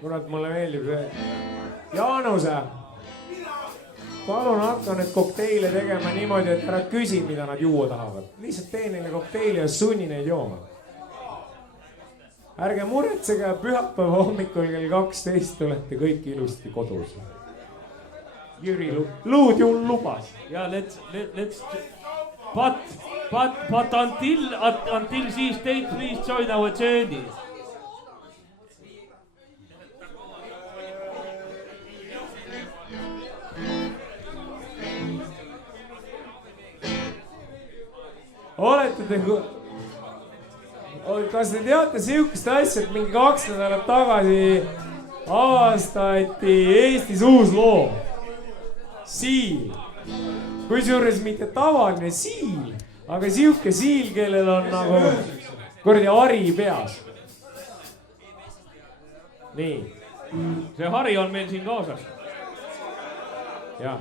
Kurat, mulle meeldib see. Jaanuse, palun hakka need kokteile tegema niimoodi, et ära küsi, mida nad juua tahavad. Lihtsalt tee neile kokteili ja sunni neid jooma. Ärge muretsege, pühapäeva hommikul kell 12 olete kõik ilusti kodus. Jüri Luud ju lubas. Ja, let's but until these days, please join our journey. Olete te... Kas te teate sihukest asja, et mingi 2 nädalat tagasi avastati Eestis uus loo? Siil. Kusjuures mitte tavaline siil, aga sihuke siil, kellel on nagu kuradi hari peas. Nii. See hari on meil siin kaasas. Jah.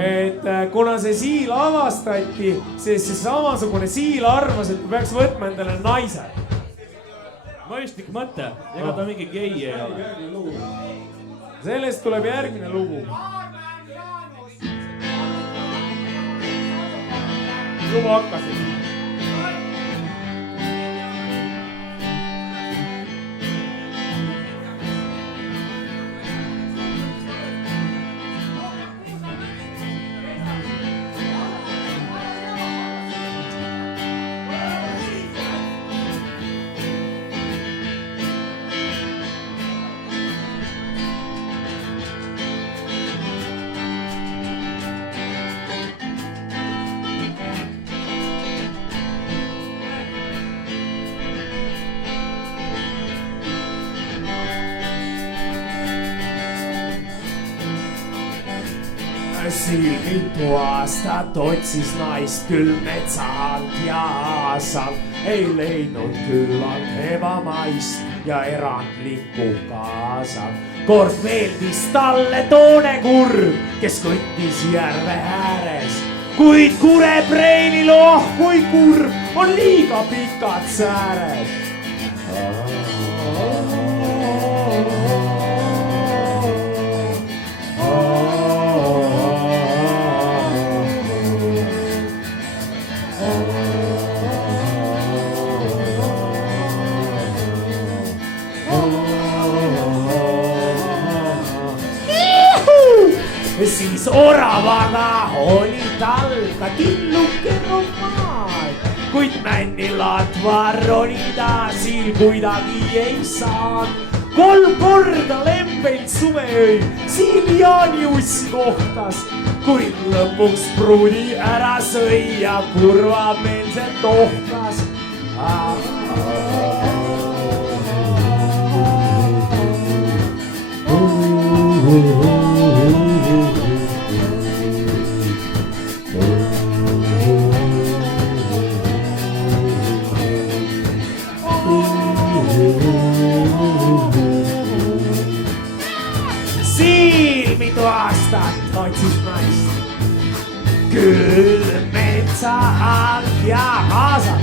Et kuna see siil avastati, siis see samasugune siil arvas, et peaks võtma endale naise. Mõistlik mõte, ega ta mingi gei ei ole. Sellest tuleb järgmine lugu. Juba hakkasid. Siil mitu aastat otsis naist küll metsahand ja aasal. Ei leidnud küllalt ebamaist ja erandlikku kaasal. Kord meeldis talle toone kurv, kes kõttis järve ääres. Kuid kurepreenil, oh kui kurv, on liiga pikad sääred. Siis oravana oli tal ka tilluke romaan, kuid männilatva ronida siil kuidagi ei saanud. 3 korda lembeid suveöi siil jaaniussi kohtas, kuid lõpuks pruudi ära sõi ja kurvameelselt ohkas. Siil mitu aastat otsis naist, küll metsa all ja kaasal.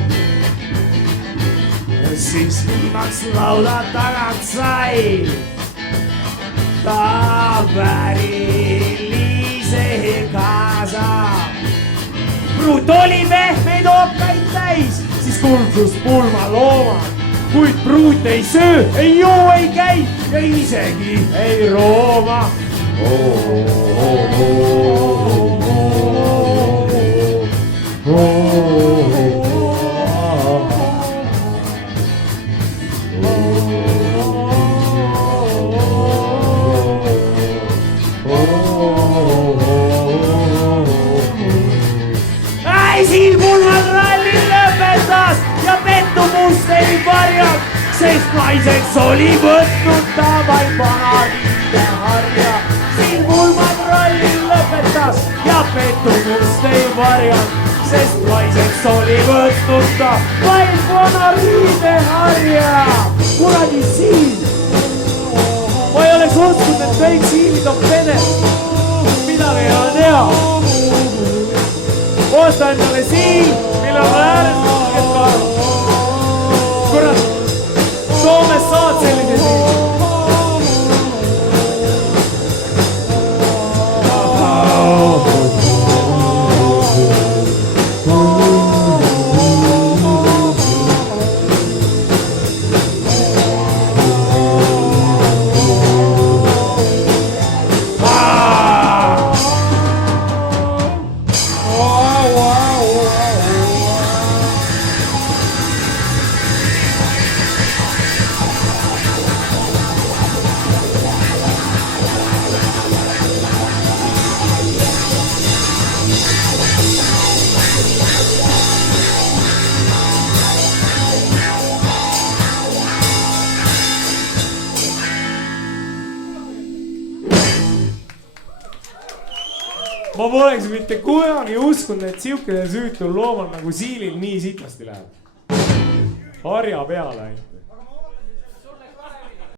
Siis viimaks lauda tagant sai ta pärilise kaasa. Pruut oli pehmeid ookaid täis, siis kuldsus pulma loomad. Kuid pruut ei söö, ei joo, ei käi ja isegi ei rooma. Siil pulmal ralli lõpetas ja pettumust ei varjanud, sest naiseks oli võtnud ta vaid vanariide harja. Siil pulmal ralli lõpetas ja pettumust ei varjanud, sest naiseks oli võtnud ta vaid vanariide harja. Kuradi siil! Ma ei oleks uskunud, et kõik siilid on vened. Midagi ei ole teha. Osta endale siil, mille on ääretult kõigest kaalu. Kurat, Soomes saad sellise siil. ma poleks mitte kunagi uskunud, et siukene süütul loomal nagu Siilil nii sitasti läheb. Harja peale ainult.